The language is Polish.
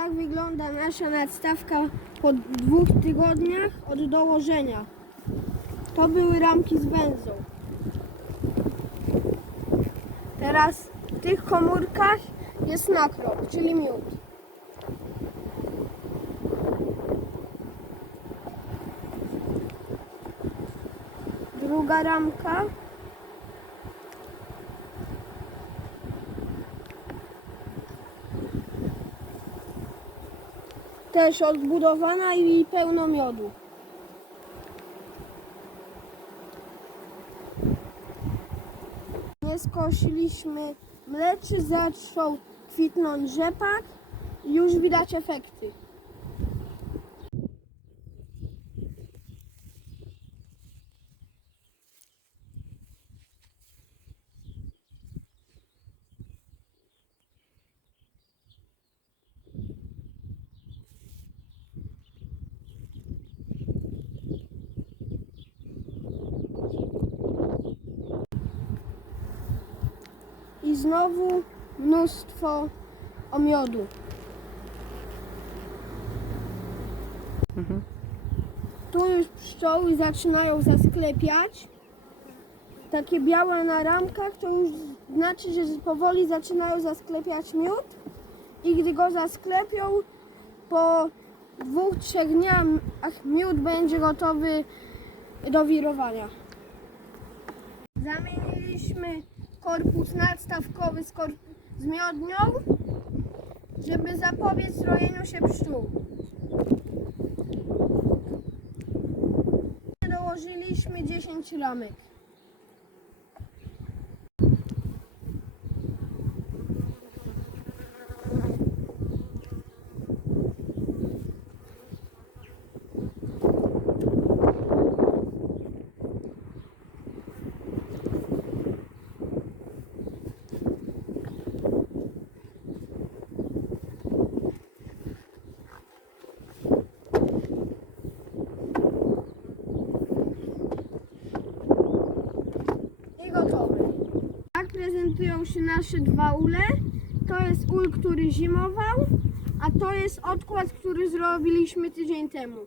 Tak wygląda nasza nadstawka po dwóch tygodniach od dołożenia. To były ramki z benzą. Teraz w tych komórkach jest nakrop, czyli miód. Druga ramka. Też odbudowana i pełno miodu. Nie skosiliśmy mleczy, zaczął kwitnąć rzepak już widać efekty. I znowu mnóstwo omiodu. Tu już pszczoły zaczynają zasklepiać. Takie białe na ramkach to już znaczy, że powoli zaczynają zasklepiać miód. I gdy go zasklepią, po dwóch, trzech dniach miód będzie gotowy do wirowania. Zamieniliśmy korpus nadstawkowy z, korp- z miodnią, żeby zapobiec rojeniu się pszczół. Dołożyliśmy 10 ramek. I gotowe. Tak prezentują się nasze dwa ule. To jest ul, który zimował, a to jest odkład, który zrobiliśmy tydzień temu.